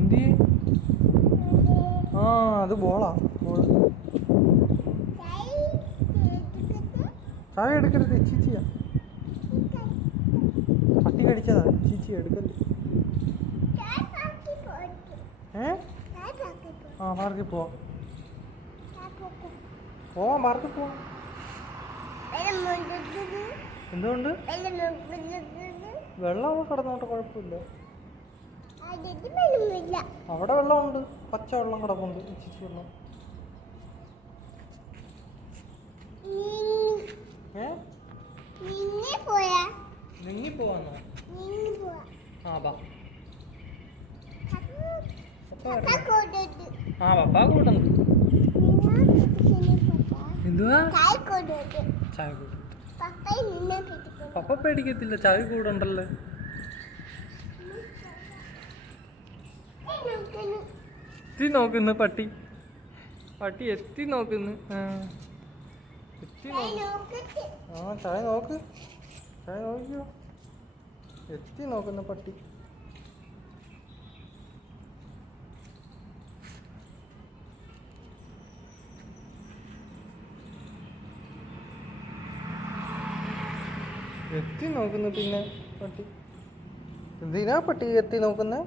എന്തിയെ? ആ അത് ബോളാ. ചായ എടുക്കരുത്, ചീച്ചിയാ. പട്ടി കടിച്ചതാ, ചീച്ചി എടുക്കരുത്. ആ പാർക്കിൽ പോവാം. പാർക്കിൽ പോവാം. എന്തുകൊണ്ട്? വെള്ളം കിടന്നോട്ടെ, കുഴപ്പമില്ല. അവിടെ വെള്ളമുണ്ട്, പച്ച വെള്ളം കിടപ്പുണ്ട്, ചീച്ചി വെള്ളം. നീങ്ങി പോവാന്നോ? ആ ബാ. ആ പപ്പാ കൂട്ടുന്നു. എന്തുവാ? ചായ കൂട്ടും. പപ്പ പേടിക്കത്തില്ല, ചായ കൂടണ്ടല്ലോ. എത്തി നോക്കുന്നു പട്ടി. പട്ടി എത്തി നോക്കുന്നു. ആ ചായ നോക്ക്, ചായ നോക്കിയോ. എത്തി നോക്കുന്ന പട്ടി. എത്തി നോക്കുന്നു പിന്നെ പട്ടി. എന്തിനാ പട്ടി എത്തി നോക്കുന്നത്?